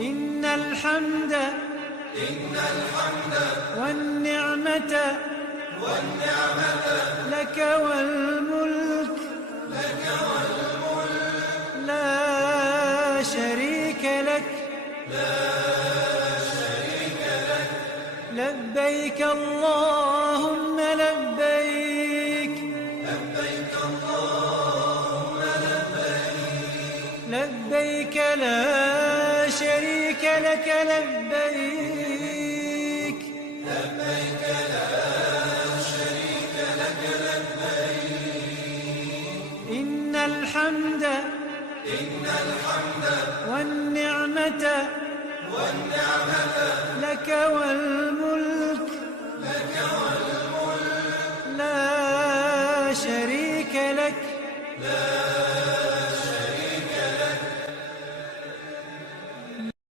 إن الحمد والنعمة لك والملك لا شريك لك لبيك اللهم لبيك لبيك لا شريك لك لبيك إن الحمد والنعمة لك والملك